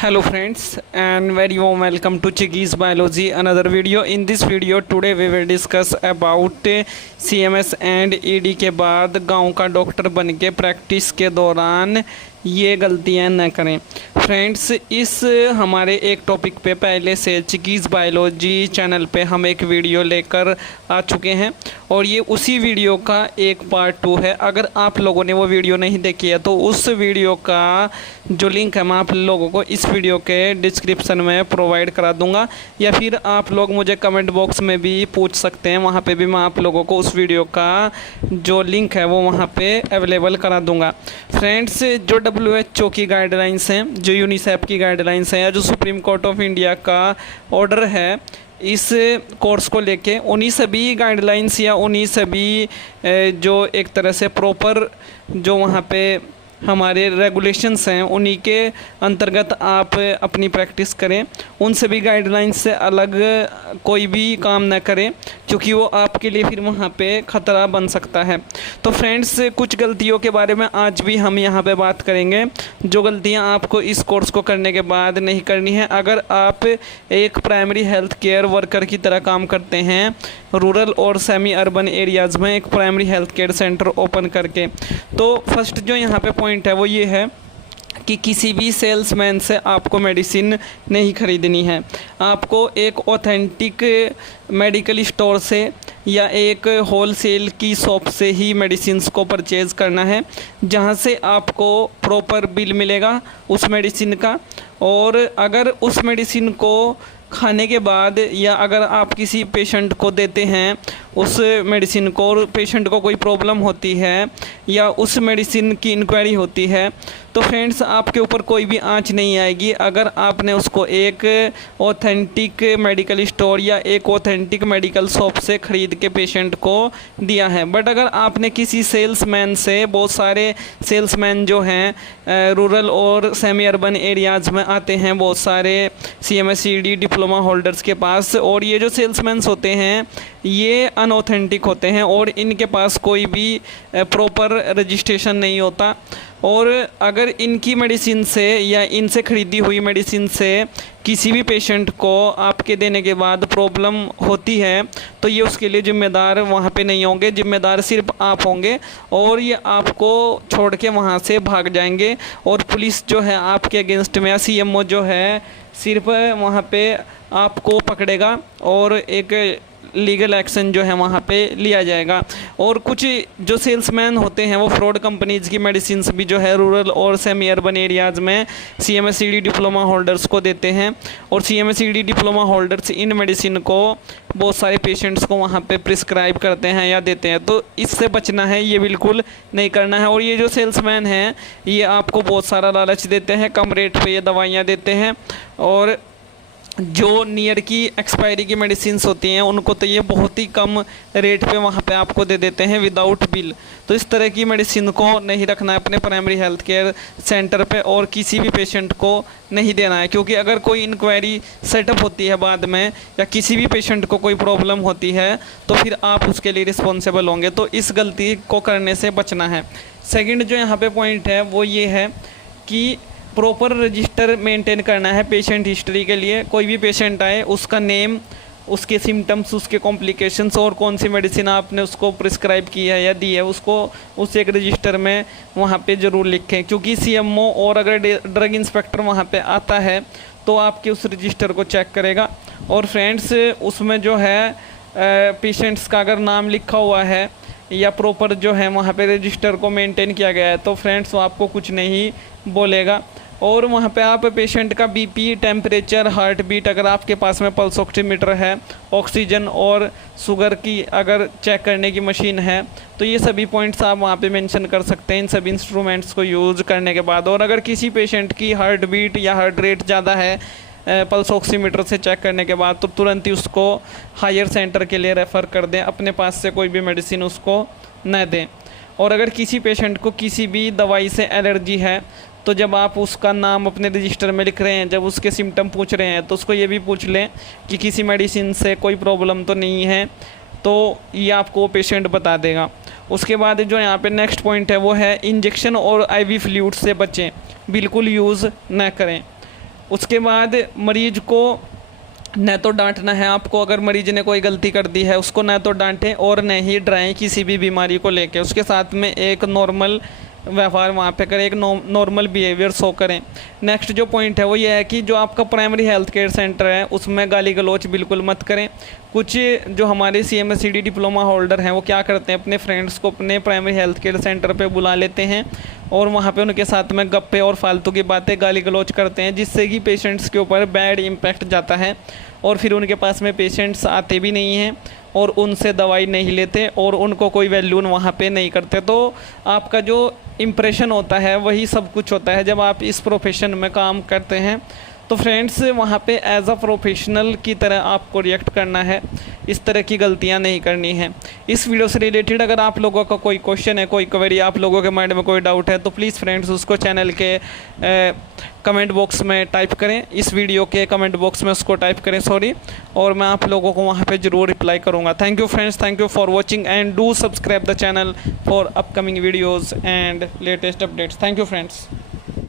Hello friends and very warm welcome to Chiggy's Biology, another video. In this video today we will discuss about CMS and ED के बाद गांव का doctor बन के practice के दौरान ये गलतियां न करें। फ्रेंड्स, इस हमारे एक टॉपिक पे पहले से चिकीज़ बायोलॉजी चैनल पे हम एक वीडियो लेकर आ चुके हैं और ये उसी वीडियो का एक पार्ट 2 है। अगर आप लोगों ने वो वीडियो नहीं देखी है तो उस वीडियो का जो लिंक है मैं आप लोगों को इस वीडियो के डिस्क्रिप्शन में प्रोवाइड करा दूंगा, या फिर आप लोग मुझे कमेंट बॉक्स में भी पूछ सकते हैं, वहाँ पे भी मैं आप लोगों को उस वीडियो का जो लिंक है वो वहाँ पे अवेलेबल करा दूंगा। फ्रेंड्स, जो WHO की गाइडलाइंस हैं, जो यूनिसेफ की गाइडलाइंस हैं, या जो सुप्रीम कोर्ट ऑफ इंडिया का ऑर्डर है इस कोर्स को लेके, उन्हीं सभी गाइडलाइंस या उन्हीं सभी जो एक तरह से प्रॉपर जो वहाँ पे हमारे रेगुलेशंस हैं उन्हीं के अंतर्गत आप अपनी प्रैक्टिस करें। उन सभी गाइडलाइंस से अलग कोई भी काम ना करें, क्योंकि वो आपके लिए फिर वहाँ पे ख़तरा बन सकता है। तो फ्रेंड्स, कुछ गलतियों के बारे में आज भी हम यहाँ पे बात करेंगे, जो गलतियाँ आपको इस कोर्स को करने के बाद नहीं करनी है। अगर आप एक प्राइमरी हेल्थ केयर वर्कर की तरह काम करते हैं रूरल और सेमी अर्बन एरियाज़ में एक primary health care centre open करके, तो फर्स्ट जो यहाँ पे पॉइंट है वो ये है कि किसी भी सेल्समैन से आपको मेडिसिन नहीं ख़रीदनी है। आपको एक ऑथेंटिक मेडिकल स्टोर से या एक होलसेल की शॉप से ही मेडिसिन्स को परचेज़ करना है, जहां से आपको प्रॉपर बिल मिलेगा उस मेडिसिन का। और अगर उस मेडिसिन को खाने के बाद या अगर आप किसी पेशेंट को देते हैं उस मेडिसिन को और पेशेंट को कोई प्रॉब्लम होती है या उस मेडिसिन की इंक्वायरी होती है, तो फ्रेंड्स आपके ऊपर कोई भी आंच नहीं आएगी अगर आपने उसको एक ऑथेंटिक मेडिकल स्टोर या एक ऑथेंटिक मेडिकल शॉप से ख़रीद के पेशेंट को दिया है। बट अगर आपने किसी सेल्समैन से, बहुत सारे सेल्समैन जो हैं रूरल और सेमी अर्बन एरियाज़ में आते हैं बहुत सारे CMS ED डिप्लोमा होल्डर्स के पास, और ये जो सेल्समैन होते हैं ये अनऑथेंटिक होते हैं और इनके पास कोई भी प्रॉपर रजिस्ट्रेशन नहीं होता। और अगर इनकी मेडिसिन से या इनसे ख़रीदी हुई मेडिसिन से किसी भी पेशेंट को आपके देने के बाद प्रॉब्लम होती है तो ये उसके लिए ज़िम्मेदार वहाँ पे नहीं होंगे, ज़िम्मेदार सिर्फ आप होंगे और ये आपको छोड़ के वहाँ से भाग जाएंगे। और पुलिस जो है आपके अगेंस्ट में या CMO जो है सिर्फ वहाँ पे आपको पकड़ेगा और एक लीगल एक्शन जो है वहाँ पे लिया जाएगा। और कुछ जो सेल्समैन होते हैं वो फ्रॉड कंपनीज़ की मेडिसिन्स भी जो है रूरल और सेमी अर्बन एरियाज़ में CMS ED डिप्लोमा होल्डर्स को देते हैं, और CMS ED diploma holders in medicine को बहुत सारे पेशेंट्स को वहाँ पे प्रिस्क्राइब करते हैं या देते हैं। तो इससे बचना है, ये बिल्कुल नहीं करना है। और ये जो सेल्समैन हैं ये आपको बहुत सारा लालच देते हैं, कम रेट पर ये दवाइयाँ देते हैं, और जो नियर की एक्सपायरी की मेडिसिन्स होती हैं उनको तो ये बहुत ही कम रेट पे वहाँ पे आपको दे देते हैं विदाउट बिल। तो इस तरह की मेडिसिन को नहीं रखना है अपने प्राइमरी हेल्थ केयर सेंटर पे और किसी भी पेशेंट को नहीं देना है, क्योंकि अगर कोई इंक्वायरी सेटअप होती है बाद में या किसी भी पेशेंट को कोई प्रॉब्लम होती है तो फिर आप उसके लिए रिस्पॉन्सिबल होंगे। तो इस गलती को करने से बचना है। सेकेंड जो यहाँ पर पॉइंट है वो ये है कि प्रॉपर रजिस्टर मेंटेन करना है पेशेंट हिस्ट्री के लिए। कोई भी पेशेंट आए उसका नेम, उसके सिम्टम्स, उसके कॉम्प्लिकेशंस और कौन सी मेडिसिन आपने उसको प्रिस्क्राइब की है या दी है उसको उस एक रजिस्टर में वहाँ पे ज़रूर लिखें, क्योंकि CMO और अगर ड्रग इंस्पेक्टर वहाँ पे आता है तो आपके उस रजिस्टर को चेक करेगा। और फ्रेंड्स, उसमें जो है पेशेंट्स का अगर नाम लिखा हुआ है या प्रॉपर जो है वहाँ पे रजिस्टर को मेंटेन किया गया है तो फ्रेंड्स वो आपको कुछ नहीं बोलेगा। और वहाँ पे आप पेशेंट का BP, टेम्परेचर, हार्ट बीट, अगर आपके पास में पल्स ऑक्सीमीटर है, ऑक्सीजन और शुगर की अगर चेक करने की मशीन है, तो ये सभी पॉइंट्स आप वहाँ पे मेंशन कर सकते हैं इन सभी इंस्ट्रूमेंट्स को यूज़ करने के बाद। और अगर किसी पेशेंट की हार्ट बीट या हार्ट रेट ज़्यादा है पल्स ऑक्सीमीटर से चेक करने के बाद, तो तुरंत ही उसको हायर सेंटर के लिए रेफ़र कर दें, अपने पास से कोई भी मेडिसिन उसको न दें। और अगर किसी पेशेंट को किसी भी दवाई से एलर्जी है तो जब आप उसका नाम अपने रजिस्टर में लिख रहे हैं, जब उसके सिम्टम पूछ रहे हैं तो उसको ये भी पूछ लें कि किसी मेडिसिन से कोई प्रॉब्लम तो नहीं है, तो ये आपको पेशेंट बता देगा। उसके बाद जो यहाँ पे नेक्स्ट पॉइंट है वो है इंजेक्शन और IV फ्लूइड से बचें, बिल्कुल यूज़ न करें। उसके बाद मरीज को न तो डांटना है आपको, अगर मरीज ने कोई गलती कर दी है उसको न तो डांटें और न ही डराएं किसी भी बीमारी को लेके। उसके साथ में एक नॉर्मल व्यवहार वहाँ पे करें, एक नॉर्मल बिहेवियर शो करें। नेक्स्ट जो पॉइंट है वो ये है कि जो आपका प्राइमरी हेल्थ केयर सेंटर है उसमें गाली गलौच बिल्कुल मत करें। कुछ जो हमारे CMS-CD डिप्लोमा होल्डर हैं वो क्या करते हैं, अपने फ्रेंड्स को अपने प्राइमरी हेल्थ केयर सेंटर पे बुला लेते हैं और वहाँ पे उनके साथ में गप्पे और फालतू की बातें गाली गलौच करते हैं, जिससे कि पेशेंट्स के ऊपर बैड इम्पैक्ट जाता है और फिर उनके पास में पेशेंट्स आते भी नहीं हैं और उनसे दवाई नहीं लेते और उनको कोई वैल्यू वहाँ पे नहीं करते। तो आपका जो इम्प्रेशन होता है वही सब कुछ होता है जब आप इस प्रोफेशन में काम करते हैं। तो फ्रेंड्स वहाँ पे एज अ प्रोफेशनल की तरह आपको रिएक्ट करना है, इस तरह की गलतियाँ नहीं करनी है। इस वीडियो से रिलेटेड अगर आप लोगों का कोई क्वेश्चन है, कोई क्वेरी, आप लोगों के माइंड में कोई डाउट है तो प्लीज़ फ्रेंड्स उसको चैनल के कमेंट बॉक्स में टाइप करें, इस वीडियो के कमेंट बॉक्स में उसको टाइप करें और मैं आप लोगों को वहाँ पे ज़रूर रिप्लाई करूँगा। Thank you friends, thank you for watching and do subscribe the channel for upcoming videos and latest updates. Thank you friends.